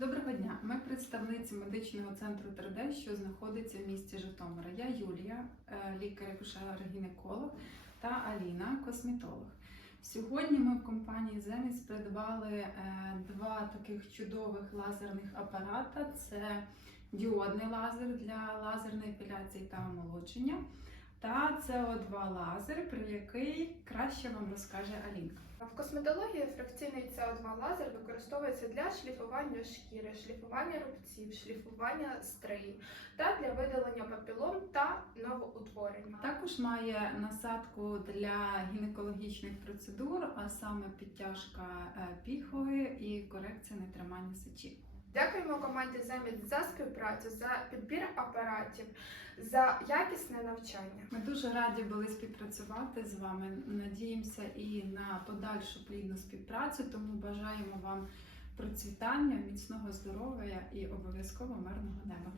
Доброго дня! Ми представниці медичного центру 3D, що знаходиться в місті Житомира. Я Юлія, е, лікар-акушер-гінеколог та Аліна, косметолог. Сьогодні ми в компанії Земіс придбали е, два таких чудових лазерних апарата: це діодний лазер для лазерної епіляції та омолодження, та CO2 лазер, про який краще вам розкаже Алінка. В косметології фракційний CO2 лазер використовується для шліфування шкіри, шліфування рубців, шліфування стрий та для видалення папілом та новоутворення. Також має насадку для гінекологічних процедур, а саме підтяжка е, піхви і корекція нетримання сечі. Дякуємо команді «Заміт» за співпрацю, за підбір апаратів, за якісне навчання. Ми дуже раді були співпрацювати з вами. Надіємося і на подальшу плідну співпрацю, тому бажаємо вам процвітання, міцного здоров'я і обов'язково мирного неба.